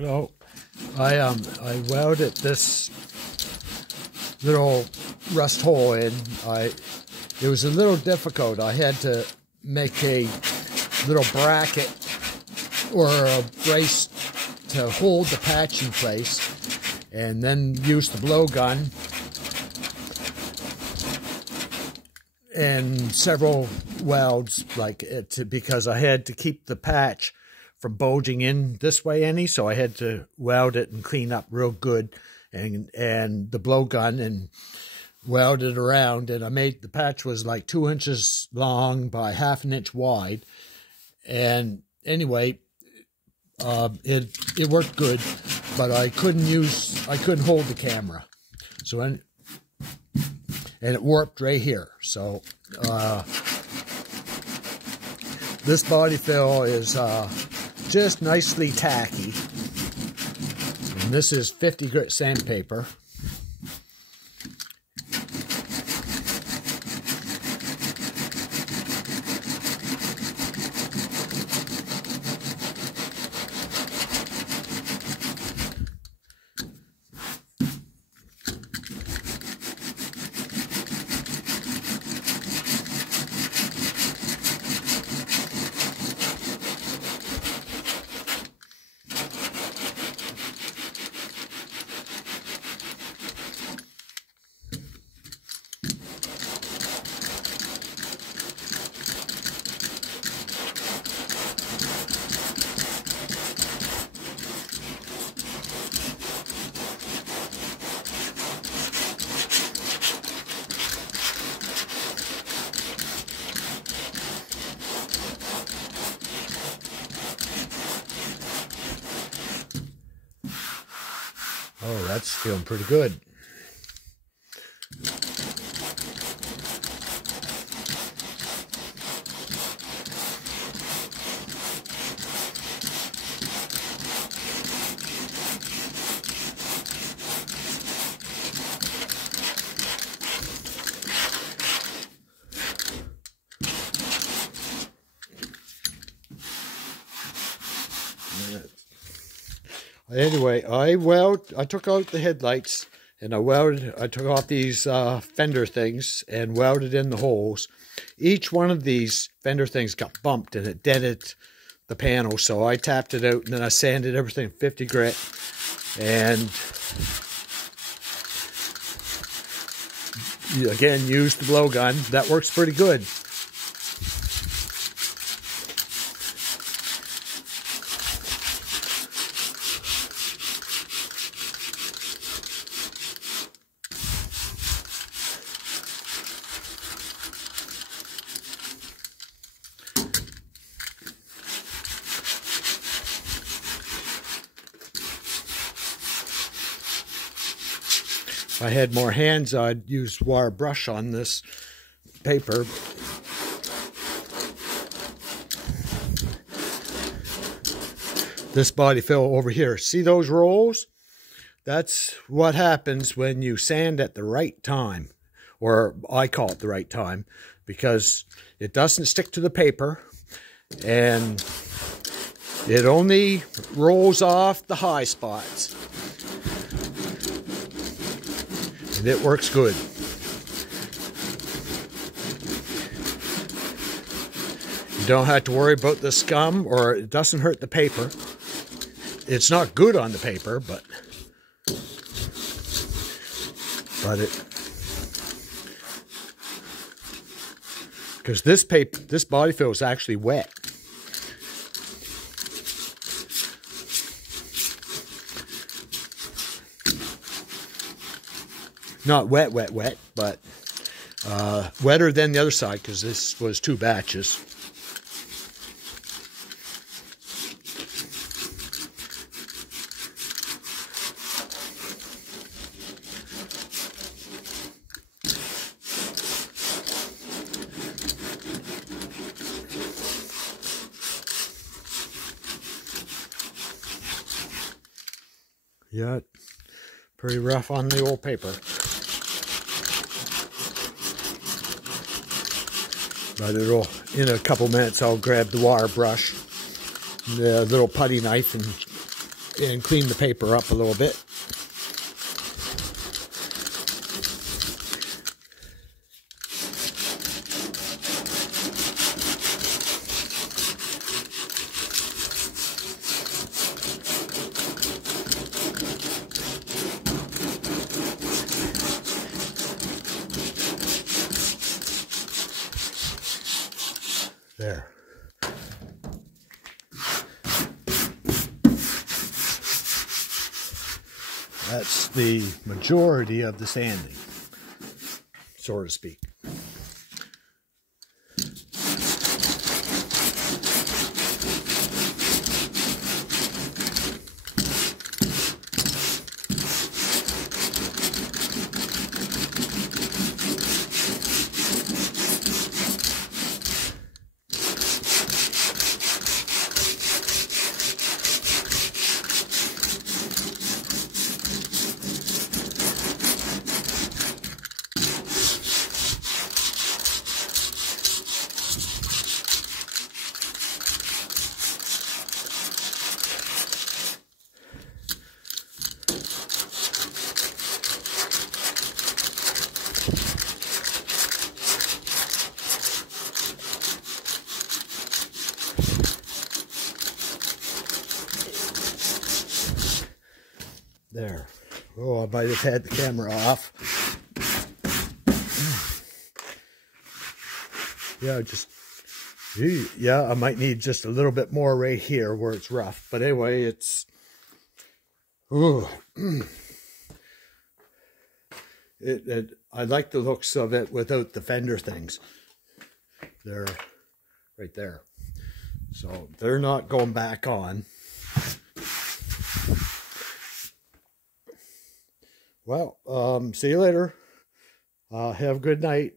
Hello. I welded this little rust hole in. It was a little difficult. I had to make a little bracket or a brace to hold the patch in place, and then use the blowgun and several welds because I had to keep the patch from bulging in this way so I had to weld it and clean up real good, and the blowgun and weld it around, and I made the patch was like 2 inches long by ½ an inch wide, and anyway, it worked good, but I couldn't hold the camera, so and it warped right here. So this body fill is just nicely tacky, and this is 50 grit sandpaper. Oh, that's feeling pretty good. Anyway, I took out the headlights, and I took off these fender things and welded in the holes. Each one of these fender things got bumped and it dented the panel, so I tapped it out, and then I sanded everything 50 grit, and again used the blowgun. That works pretty good. If I had more hands, I'd use wire brush on this paper. This body fill over here, see those rolls? That's what happens when you sand at the right time, or I call it the right time, because it doesn't stick to the paper, and it only rolls off the high spots. And it works good. You don't have to worry about the scum, or it doesn't hurt the paper. It's not good on the paper, but because this body fill is actually wet. Not wet, but wetter than the other side, because this was 2 batches. Yeah, pretty rough on the old paper. But in a couple minutes, I'll grab the wire brush, the little putty knife, and clean the paper up a little bit. There. That's the majority of the sanding, so to speak. There. Oh, I might have had the camera off. Yeah, I might need just a little bit more right here where it's rough. But anyway, it's... Ooh. I like the looks of it without the fender things. They're right there. So they're not going back on. Well, see you later. Have a good night.